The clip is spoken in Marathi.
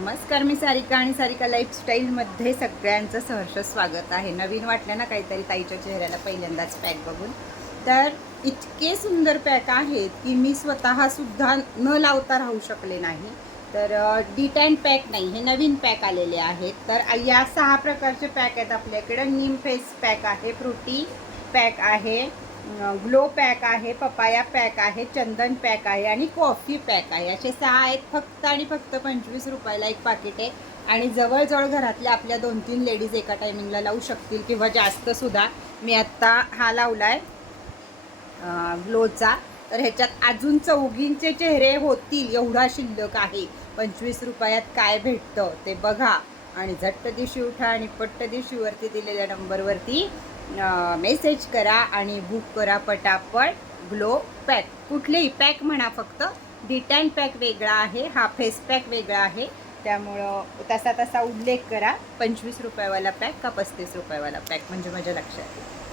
नमस्कार मी सारिका आणि सारिका लाईफस्टाईलमध्ये सगळ्यांचं सहर्ष स्वागत आहे. नवीन वाटलं ना काहीतरी ताईच्या चेहऱ्याला पहिल्यांदाच पॅक बघून. तर इतके सुंदर पॅक आहेत की मी स्वतःसुद्धा न लावता राहू शकले नाही. तर डी अँड पॅक नाही हे नवीन पॅक आलेले आहेत. तर या सहा प्रकारचे पॅक आहेत आपल्याकडे. नीम फेस पॅक आहे फ्रुटी पॅक आहे ग्लो पॅक आहे पपाया पॅक आहे चंदन पॅक आहे आणि कॉफी पॅक आहे. असे सहा आहेत फक्त आणि फक्त पंचवीस रुपयाला एक पाकिट आहे. आणि जवळजवळ घरातल्या आपल्या दोन तीन लेडीज एका टायमिंगला लावू शकतील किंवा जास्त सुद्धा. मी आत्ता हा लावला आहे ग्लोचा. तर ह्याच्यात अजून चौघींचे चेहरे होतील एवढा शिल्लक आहे. पंचवीस रुपयात काय भेटतं ते बघा. आणि झट्ट दिवशी उठा आणि पट्ट दिवशीवरती दिलेल्या नंबरवरती मेसेज करा आणि बुक करा पटापट. ग्लो पॅक कुठलेही पॅक म्हणा फक्त. डिटॅन पॅक वेगळा आहे. हा फेस पॅक वेगळा आहे. त्यामुळं तसा तसा उल्लेख करा. पंचवीस रुपयावाला पॅक का पस्तीस रुपयावाला पॅक म्हणजे माझ्या लक्षात. येईल